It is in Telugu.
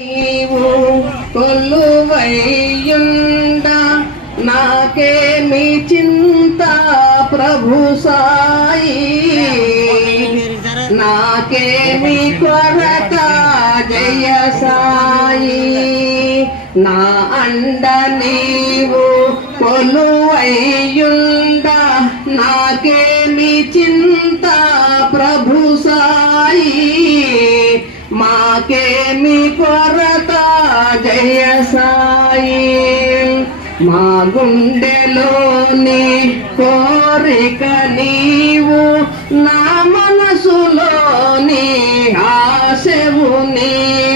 నీవు కొలువైయుండ నాకేమి చింత ప్రభు సాయి, నాకేమి కొరత జయ సాయి. నా అండ నీవు కొలువైయుండ నాకేమి చింత ప్రభు సాయి, మాకేమి కొరత జయ సాయి. మా గుండెలోని కోరిక నీవు, నా మనసులోని ఆశవు నీవు.